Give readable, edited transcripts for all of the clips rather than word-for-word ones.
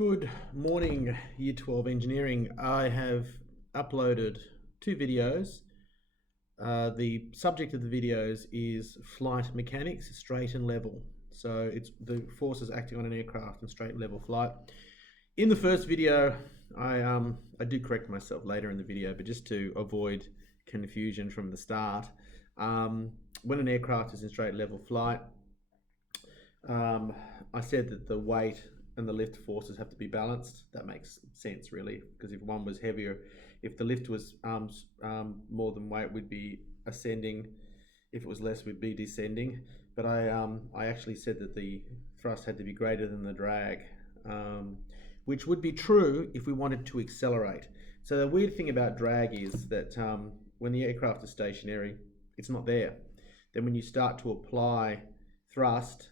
Good morning, Year 12 Engineering. I have uploaded two videos. The subject of the videos is flight mechanics, straight and level. So it's the forces acting on an aircraft in straight and level flight. In the first video, I do correct myself later in the video, but just to avoid confusion from the start, when an aircraft is in straight and level flight, I said that the weight and the lift forces have to be balanced. That makes sense, really, because if one was heavier, if the lift was more than weight, we'd be ascending. If it was less, we'd be descending. But I actually said that the thrust had to be greater than the drag, which would be true if we wanted to accelerate. So the weird thing about drag is that when the aircraft is stationary, it's not there. Then when you start to apply thrust,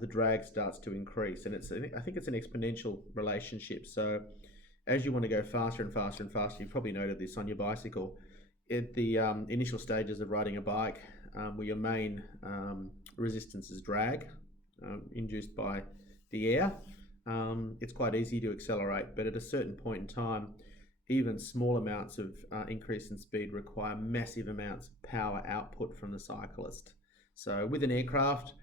the drag starts to increase, and I think it's an exponential relationship. So as you want to go faster and faster and faster, you've probably noted this on your bicycle, at the initial stages of riding a bike, where your main resistance is drag, induced by the air, it's quite easy to accelerate, but at a certain point in time, even small amounts of increase in speed require massive amounts of power output from the cyclist. So with an aircraft,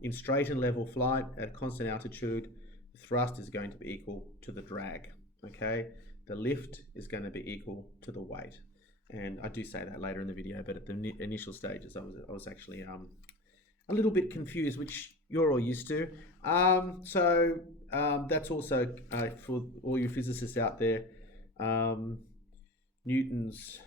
in straight and level flight at constant altitude, the thrust is going to be equal to the drag. Okay, the lift is going to be equal to the weight, and I do say that later in the video. But at the initial stages, I was actually a little bit confused, which you're all used to. That's also for all you physicists out there. Newton's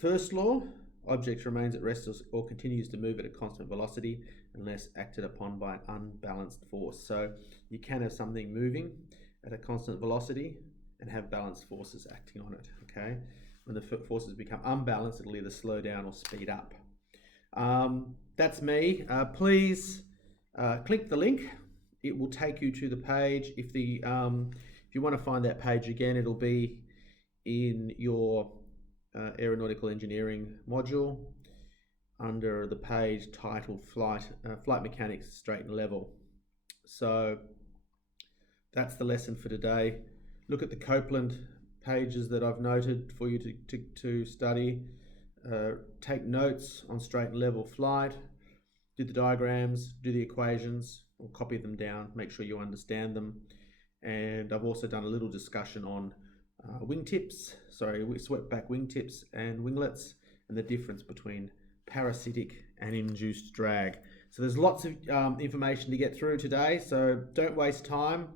first law: object remains at rest or continues to move at a constant velocity unless acted upon by an unbalanced force. So you can have something moving at a constant velocity and have balanced forces acting on it. Okay, when the forces become unbalanced, it'll either slow down or speed up. That's me. Please click the link. It will take you to the page. If you want to find that page again, it'll be in your aeronautical engineering module under the page titled flight mechanics straight and level. So that's the lesson for today. Look at the Copeland pages that I've noted for you to study. Take notes on straight and level flight, do the diagrams, do the equations, or copy them down, make sure you understand them. And I've also done a little discussion on swept back wingtips and winglets, and the difference between parasitic and induced drag. So there's lots of information to get through today, so don't waste time.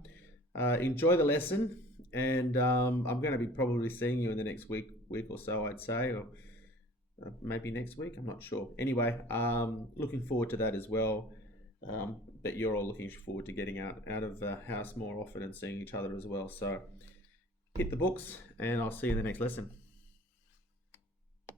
Enjoy the lesson, and I'm going to be probably seeing you in the next week or so, I'd say, or maybe next week, I'm not sure. Anyway, looking forward to that as well. But you're all looking forward to getting out of the house more often and seeing each other as well. So hit the books, and I'll see you in the next lesson.